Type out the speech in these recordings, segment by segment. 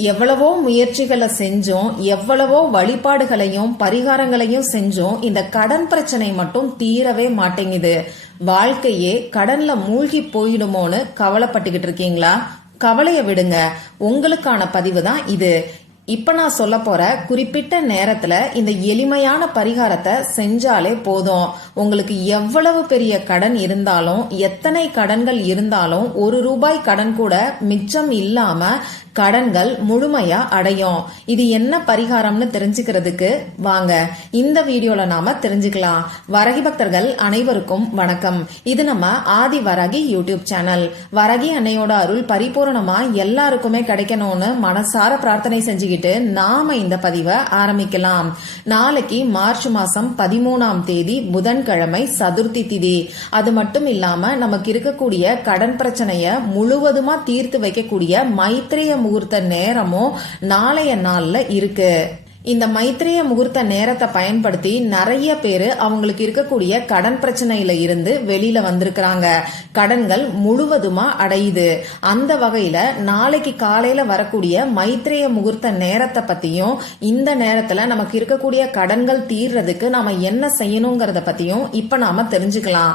எவ்வளவோ முயற்சிகளை செஞ்சோம் எவ்வளவோ வழிபாடுகளையும் பரிகாரங்களையும் செஞ்சோம் இந்த கடன் பிரச்சனை மட்டும் தீரவே மாட்டேங்குது. வாழ்க்கையே கடன்ல மூழ்கி போயிடுமோன்னு கவலைப்பட்டுக்கிட்டு இருக்கீங்களா? கவலைய விடுங்க. உங்களுக்கான பதிவு தான் இது. இப்ப நான் சொல்ல போற குறிப்பிட்ட நேரத்துல இந்த எளிமையான பரிகாரத்தை செஞ்சாலே போதும். உங்களுக்கு எவ்வளவு பெரிய கடன் இருந்தாலும் எத்தனை கடன்கள் இருந்தாலும் ஒரு ரூபாய் கடன் கூட மிச்சம் இல்லாம கடன்கள் முழுமையா அடையும். இது என்ன பரிகாரம்னு தெரிஞ்சுக்கிறதுக்கு வாங்க. இந்த வீடியோல நாம தெரிஞ்சுக்கலாம். வரகி பக்தர்கள் அனைவருக்கும் வணக்கம். இது நம்ம ஆதி வரகி யூடியூப் சேனல். வரகி அன்னையோட அருள் பரிபூர்ணமா எல்லாருக்குமே கிடைக்கணும்னு மனசார பிரார்த்தனை செஞ்சுக்கிட்டு நாம இந்த பதிவை ஆரம்பிக்கலாம். நாளைக்கு மார்ச் மாசம் பதிமூணாம் தேதி புதன்கிழமை சதுர்த்தி திதி. அது மட்டும் இல்லாம நமக்கு இருக்கக்கூடிய கடன் பிரச்சனைய முழுவதுமா தீர்த்து வைக்கக்கூடிய மைத்ரேய முகூர்த்த நேரமும் நாளைய நாள்ல இருக்கு. இந்த மைத்ரேய முகூர்த்த நேரத்தை பயன்படுத்தி நிறைய பேர் அவங்களுக்கு இருக்கக்கூடிய கடன் பிரச்சனையில இருந்து வெளியில வந்திருக்கிறாங்க. கடன்கள் முழுவதுமா அடையுது. அந்த வகையில நாளைக்கு காலையில வரக்கூடிய மைத்ரேய முகூர்த்த நேரத்தை பத்தியும் இந்த நேரத்துல நமக்கு இருக்கக்கூடிய கடன்கள் தீர்றதுக்கு நாம என்ன செய்யணுங்கிறத பத்தியும் இப்ப நாம தெரிஞ்சுக்கலாம்.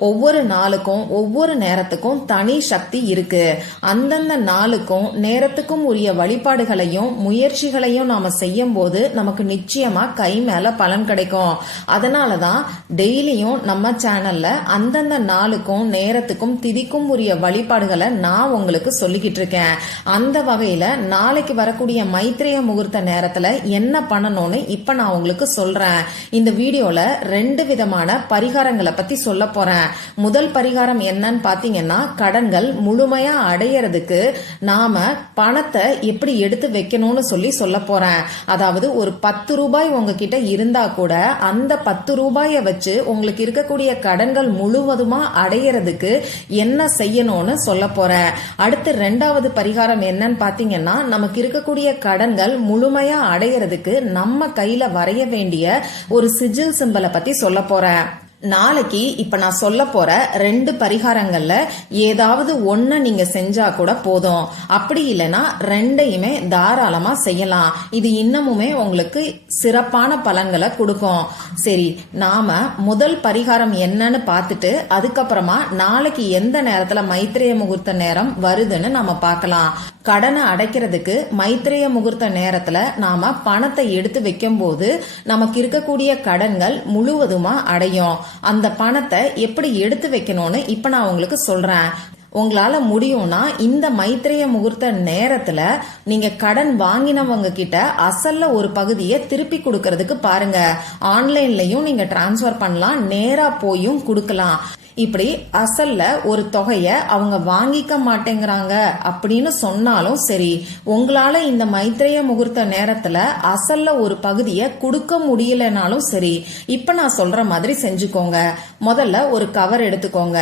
ஒவ்வொரு நாளுக்கும் ஒவ்வொரு நேரத்துக்கும் தனி சக்தி இருக்கு. அந்தந்த நாளுக்கும் நேரத்துக்கும் உரிய வழிபாடுகளையும் முயற்சிகளையும் நாம செய்யும் போது நமக்கு நிச்சயமா கை மேல பலன் கிடைக்கும். அதனாலதான் டெய்லியும் நம்ம சேனல்ல அந்தந்த நாளுக்கும் நேரத்துக்கும் திதிக்கும் உரிய வழிபாடுகளை நான் உங்களுக்கு சொல்லிக்கிட்டு இருக்கேன். அந்த வகையில நாளைக்கு வரக்கூடிய மைத்ரேய முகூர்த்த நேரத்துல என்ன பண்ணணும்னு இப்ப நான் உங்களுக்கு சொல்றேன். இந்த வீடியோல ரெண்டு விதமான பரிகாரங்களை பத்தி சொல்ல போறேன். முதல் பரிகாரம் என்னன்னு பாத்தீங்கன்னா கடன்கள் முழுமையா அடையறதுக்கு நாம பணத்தை எப்படி எடுத்து வைக்கணும்னு சொல்லி சொல்ல போறேன். அதாவது ஒரு பத்து ரூபாய் உங்ககிட்ட இருந்தா கூட அந்த பத்து ரூபாயை வச்சு உங்களுக்கு இருக்கக்கூடிய கடன்கள் முழுவதுமா அடையறதுக்கு என்ன செய்யணும்னு சொல்ல போறேன். அடுத்து ரெண்டாவது பரிகாரம் என்னன்னு பாத்தீங்கன்னா நமக்கு இருக்கக்கூடிய கடன்கள் முழுமையா அடையறதுக்கு நம்ம கையில வரைய வேண்டிய ஒரு சிஜில் சிம்பலை பத்தி சொல்ல போறேன். நாளைக்கு இப்ப நான் சொல்ல போற ரெண்டு பரிகாரங்கள்ல ஏதாவது ஒன்ன நீங்க செஞ்சா கூட போதும். அப்படி இல்லைன்னா ரெண்டையுமே தாராளமா செய்யலாம். இது இன்னமுமே உங்களுக்கு சிறப்பான பலன்களை கொடுக்கும். சரி நாம முதல் பரிகாரம் என்னன்னு பார்த்துட்டு அதுக்கப்புறமா நாளைக்கு எந்த நேரத்துல மைத்திரிய முகூர்த்த நேரம் வருதுன்னு நாம பார்க்கலாம். கடனை அடைக்கிறதுக்கு மைத்திரிய முகூர்த்த நேரத்துல நாம பணத்தை எடுத்து வைக்கும் போது நமக்கு இருக்கக்கூடிய கடன்கள் முழுவதுமா அடையும். அந்த பணத்தை எப்படி எடுத்து வைக்கணும்னு இப்ப நான் உங்களுக்கு சொல்றேன். உங்களால முடியும்னா இந்த மைத்திரேய முகூர்த்த நேரத்துல நீங்க கடன் வாங்கினவங்க கிட்ட அசல்ல ஒரு பகுதியை திருப்பி கொடுக்கறதுக்கு பாருங்க. ஆன்லைன்லயும் நீங்க டிரான்ஸ்ஃபர் பண்ணலாம் நேரா போயும் கொடுக்கலாம். இப்படி அசல்ல ஒரு தொகையை அவங்க வாங்கிக்க மாட்டேங்கிறாங்க அப்படின்னு சொன்னாலும் சரி உங்களால இந்த மைத்திரேய முகூர்த்த நேரத்துல அசல்ல ஒரு பகுதியை கொடுக்க முடியலனாலும் சரி இப்ப நான் சொல்ற மாதிரி செஞ்சுக்கோங்க. முதல்ல ஒரு கவர் எடுத்துக்கோங்க.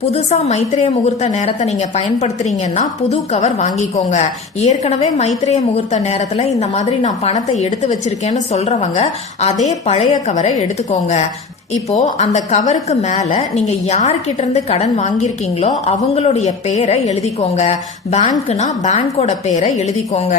புதுசா மைத்திரைய முகூர்த்த நேரத்தை நீங்க பயன்படுத்துறீங்கன்னா புது கவர் வாங்கிக்கோங்க. ஏற்கனவே மைத்திரேய முகூர்த்த நேரத்துல இந்த மாதிரி நான் பணத்தை எடுத்து வச்சிருக்கேன்னு சொல்றவங்க அதே பழைய கவரை எடுத்துக்கோங்க. இப்போ அந்த கவருக்கு மேல நீங்க யார்கிட்ட இருந்து கடன் வாங்கியிருக்கீங்களோ அவங்களுடைய பேரை எழுதிக்கோங்க. பேங்க்னா பேங்கோட பேரை எழுதிக்கோங்க.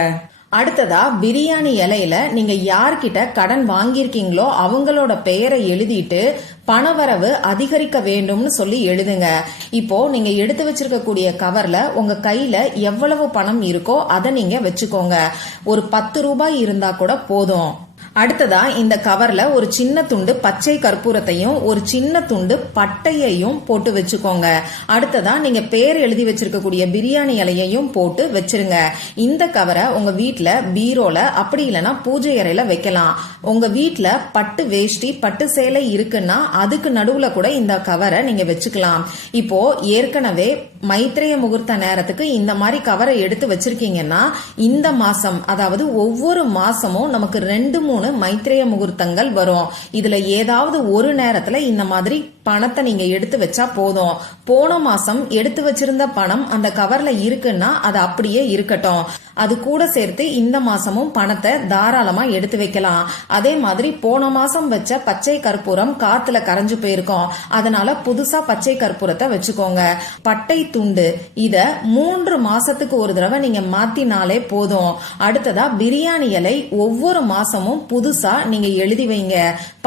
அடுத்ததா பிரியாணி இலையில நீங்க யார்கிட்ட கடன் வாங்கியிருக்கீங்களோ அவங்களோட பெயரை எழுதிட்டு பணவரவு அதிகரிக்க வேண்டும்னு சொல்லி எழுதுங்க. இப்போ நீங்க எடுத்து வச்சிருக்கக்கூடிய கவர்ல உங்க கையில எவ்வளவு பணம் இருக்கோ அதை நீங்க வச்சுக்கோங்க. ஒரு பத்து ரூபாய் இருந்தா கூட போதும். அடுத்ததா இந்த கவர்ல ஒரு சின்ன துண்டு பச்சை கற்பூரத்தையும் ஒரு சின்ன துண்டு பட்டையையும் போட்டு வச்சுக்கோங்க. அடுத்ததா நீங்க பேர் எழுதி வச்சிருக்கக்கூடிய பிரியாணி இலையையும் போட்டு வச்சிருங்க. இந்த கவரை உங்க வீட்டுல பீரோல அப்படி இல்லைன்னா பூஜை அறையில வைக்கலாம். உங்க வீட்டுல பட்டு வேஷ்டி பட்டு சேலை இருக்குன்னா அதுக்கு நடுவுல கூட இந்த கவரை நீங்க வச்சுக்கலாம். இப்போ ஏற்கனவே மைத்திரைய முகூர்த்த நேரத்துக்கு இந்த மாதிரி கவரை எடுத்து வச்சிருக்கீங்கன்னா இந்த மாசம் அதாவது ஒவ்வொரு மாசமும் நமக்கு ரெண்டு மூணு மைத்திரைய முகூர்த்தங்கள் வரும். இதுல ஏதாவது ஒரு நேரத்துல இந்த மாதிரி பணத்தை நீங்க எடுத்து வச்சா போதும். போன மாசம் எடுத்து வச்சிருந்த பணம் அந்த கவர்ல இருக்குன்னா அது அப்படியே இருக்கட்டும். அது கூட சேர்த்து இந்த மாசமும் பணத்தை தாராளமா எடுத்து வைக்கலாம். அதே மாதிரி போன மாசம் வச்ச பச்சை கற்பூரம் காத்துல கரைஞ்சு போயிருக்கோம். அதனால புதுசா பச்சை கற்பூரத்தை வச்சுக்கோங்க. பட்டை துண்டு இத மூன்று மாசத்துக்கு ஒரு தடவை நீங்க மாத்தினாலே போதும். அடுத்ததா பிரியாணி இலை ஒவ்வொரு மாசமும் புதுசா நீங்க எழுதி வைங்க.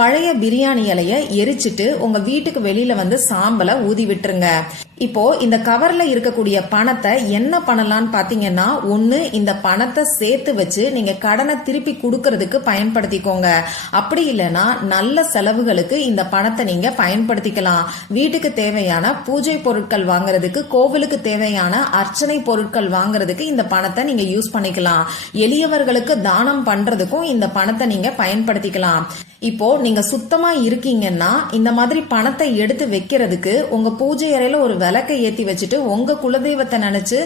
பழைய பிரியாணி இலைய எரிச்சிட்டு உங்க வீட்டுக்கு வெளியில வந்து சாம்பலை ஊதி விட்டுருங்க. இப்போ இந்த கவர்ல இருக்கக்கூடிய பணத்தை என்ன பண்ணலாம்னு பாத்தீங்கன்னா ஒண்ணு இந்த பணத்தை சேர்த்து வச்சு நீங்க கடனை திருப்பி கொடுக்கறதுக்கு பயன்படுத்திக்கோங்க. அப்படி இல்லைன்னா நல்ல செலவுகளுக்கு இந்த பணத்தை நீங்க பயன்படுத்திக்கலாம். வீட்டுக்கு தேவையான பூஜை பொருட்கள் வாங்குறதுக்கு கோவிலுக்கு தேவையான அர்ச்சனை பொருட்கள் வாங்குறதுக்கு இந்த பணத்தை நீங்க யூஸ் பண்ணிக்கலாம். எளியவர்களுக்கு தானம் பண்றதுக்கும் இந்த பணத்தை நீங்க பயன்படுத்திக்கலாம். இப்போ நீங்க சுத்தமா இருக்கீங்கன்னா இந்த மாதிரி பணத்தை எடுத்து வைக்கிறதுக்கு உங்க பூஜை அறையில ஒரு விளக்கை ஏத்தி வச்சுட்டு உங்க குலதெய்வத்தை நினைச்சு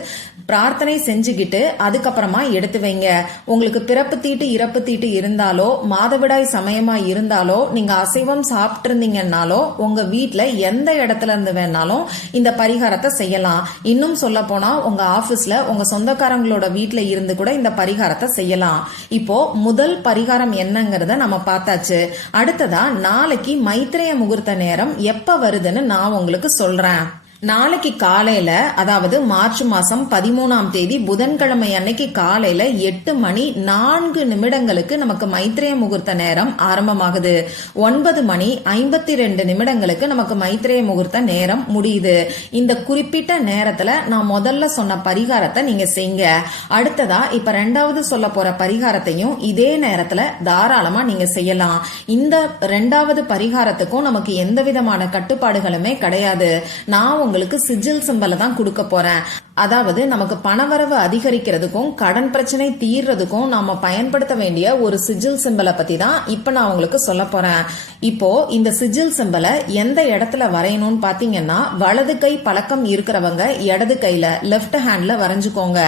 பிரார்த்தனை செஞ்சுக்கிட்டு அதுக்கப்புறமா எடுத்து வைங்க. உங்களுக்கு பிறப்பு தீட்டு இறப்பு தீட்டு இருந்தாலோ மாதவிடாய் சமயமா இருந்தாலோ நீங்க அசைவம் சாப்பிட்டு இருந்தீங்கன்னாலோ உங்க வீட்ல எந்த இடத்துல இருந்து வேணாலும் இந்த பரிகாரத்தை செய்யலாம். இன்னும் சொல்ல போனா உங்க ஆபீஸ்ல உங்க சொந்தக்காரங்களோட வீட்டில் இருந்து கூட இந்த பரிகாரத்தை செய்யலாம். இப்போ முதல் பரிகாரம் என்னங்கறத நம்ம பார்த்தாச்சு. அடுத்ததா நாளைக்கு மைத்ரேய முகூர்த்த நேரம் எப்ப வருதுன்னு நான் உங்களுக்கு சொல்றேன். நாளைக்கு காலையில அதாவது மார்ச் மாசம் பதிமூணாம் தேதி புதன்கிழமை அன்னைக்கு காலையில எட்டு மணி நான்கு நிமிடங்களுக்கு நமக்கு மைத்ரேய முகூர்த்த நேரம் ஆரம்பமாகுது. ஒன்பது மணி ஐம்பத்தி ரெண்டு நிமிடங்களுக்கு நமக்கு மைத்ரேய முகூர்த்த நேரம் முடியுது. இந்த குறிப்பிட்ட நேரத்துல நான் முதல்ல சொன்ன பரிகாரத்தை நீங்க செய்யுங்க அடுத்ததா இப்ப ரெண்டாவது சொல்ல போற பரிகாரத்தையும் இதே நேரத்துல தாராளமா நீங்க செய்யலாம். இந்த ரெண்டாவது பரிகாரத்துக்கும் நமக்கு எந்த விதமான கட்டுப்பாடுகளுமே கிடையாது. நான் உங்களுக்கு சிஜில் சிம்பலை தான் கொடுக்க போறேன். அதாவது நமக்கு பணவரவு அதிகரிக்கிறதுக்கும் கடன் பிரச்சனை தீர்றதுக்கும் நாம பயன்படுத்த வேண்டிய ஒரு சிஜில் சிம்பலை பத்தி தான் இப்ப நான் உங்களுக்கு சொல்ல போறேன். இப்போ இந்த சிஜில் சிம்பலை எந்த இடத்துல வரையணும்னு பாத்தீங்கன்னா வலது கை பழக்கம் இருக்கிறவங்க இடது கையில லெஃப்ட் ஹேண்ட்ல வரைஞ்சுக்கோங்க.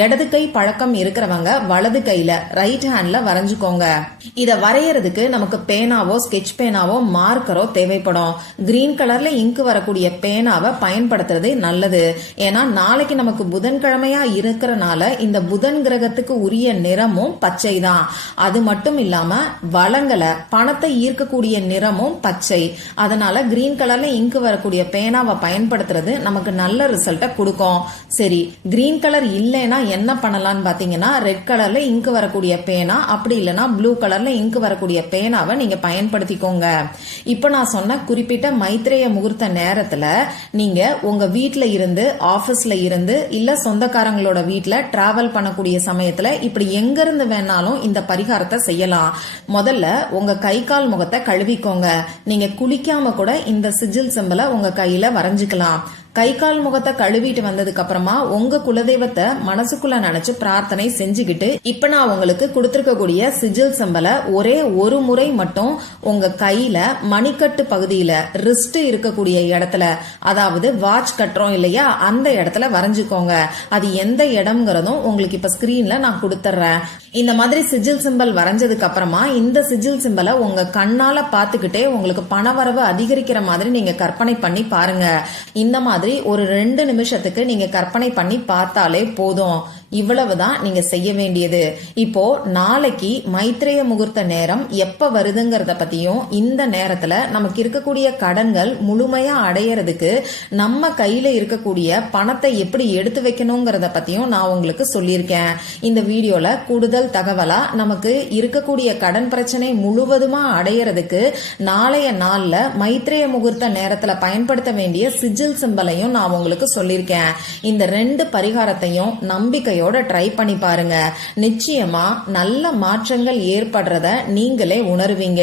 இடது கை பழக்கம் இருக்கிறவங்க வலது கையில ரைட் ஹேண்ட்ல வரைஞ்சுக்கோங்க. இத வரையறதுக்கு நமக்கு பேனாவோ ஸ்கெட்ச் பேனாவோ மார்க்கரோ தேவைப்படும். கிரீன் கலர்ல இங்கு வரக்கூடிய பேனாவை பயன்படுத்துறது நல்லது. ஏன்னா நாளைக்கு நமக்கு புதன்கிழமையா இருக்கிறனால இந்த புதன் கிரகத்துக்கு உரிய நிறமும் பச்சை தான் அது மட்டும் இல்லாம வளங்களை பணத்தை ஈர்க்கக்கூடிய நிறமும் பச்சை. அதனால கிரீன் கலர்ல இங்கு வரக்கூடிய பேனாவை பயன்படுத்துறது நமக்கு நல்ல ரிசல்ட்டை கொடுக்கும். சரி கிரீன் கலர் இல்லைன்னா என்ன பண்ணலாம்னு பாத்தீங்கன்னா ரெட் கலர்ல இங்கு வரக்கூடிய பேனா அப்படி இல்லைன்னா ப்ளூ கலர்ல இங்கு வரக்கூடிய பேனாவை நீங்க பயன்படுத்திக்கோங்க. இப்ப நான் சொன்ன குறிப்பிட்ட மைத்ரேய முகூர்த்த நேரத்துல நீங்க உங்க வீட்டுல இருந்து ஆபீஸ்ல இருந்து இல்ல சொந்தக்காரங்களோட வீட்டுல டிராவல் பண்ணக்கூடிய சமயத்துல இப்படி எங்க இருந்து வேணாலும் இந்த பரிகாரத்தை செய்யலாம். முதல்ல உங்க கை கால் முகத்தை கழுவிக்கோங்க. நீங்க குளிக்காம கூட இந்த சிஜில் செம்பலை உங்க கையில வரைஞ்சுக்கலாம். கை கால் முகத்தை கழுவிட்டு வந்ததுக்கு அப்புறமா உங்க குலதெய்வத்தை மனசுக்குள்ள நினைச்சு பிரார்த்தனை செஞ்சுக்கிட்டு இப்ப நான் உங்களுக்கு கொடுத்திருக்கக்கூடிய சிஜில் சிம்பலை ஒரே ஒரு முறை மட்டும் உங்க கையில மணிக்கட்டு பகுதியில ரிஸ்ட் இருக்கக்கூடிய இடத்துல அதாவது வாட்ச் கட்டுறோம் இல்லையா அந்த இடத்துல வரைஞ்சுக்கோங்க. அது எந்த இடம்ங்கிறதும் உங்களுக்கு இப்ப ஸ்கிரீன்ல நான் கொடுத்துட்றேன். இந்த மாதிரி சிஜில் சிம்பல் வரைஞ்சதுக்கு அப்புறமா இந்த சிஜில் சிம்பலை உங்க கண்ணால பாத்துக்கிட்டே உங்களுக்கு பணவரவு அதிகரிக்கிற மாதிரி நீங்க கற்பனை பண்ணி பாருங்க. இந்த மாதிரி ஒரு ரெண்டு நிமிஷத்துக்கு நீங்க கற்பனை பண்ணி பார்த்தாலே போதும். இவ்வளவுதான் நீங்க செய்ய வேண்டியது. இப்போ நாளைக்கு மைத்ரேய முகூர்த்த நேரம் எப்ப வருதுங்கிறத பத்தியும் இந்த நேரத்துல நமக்கு இருக்கக்கூடிய கடன்கள் முழுமையா அடையறதுக்கு நம்ம கையில இருக்கக்கூடிய பணத்தை எப்படி எடுத்து வைக்கணுங்கிறத பத்தியும் நான் உங்களுக்கு சொல்லியிருக்கேன். இந்த வீடியோல கூடுதல் தகவலா நமக்கு இருக்கக்கூடிய கடன் பிரச்சனை முழுவதுமா அடையறதுக்கு நாளைய நாள்ல மைத்ரேய முகூர்த்த நேரத்துல பயன்படுத்த வேண்டிய சிஜில் சிம்பலையும் நான் உங்களுக்கு சொல்லியிருக்கேன். இந்த ரெண்டு பரிகாரத்தையும் நம்பிக்கையும் நம்பிக்கையோட ட்ரை பண்ணி பாருங்க. நிச்சயமா நல்ல மாற்றங்கள் ஏற்படுறத நீங்களே உணருவீங்க.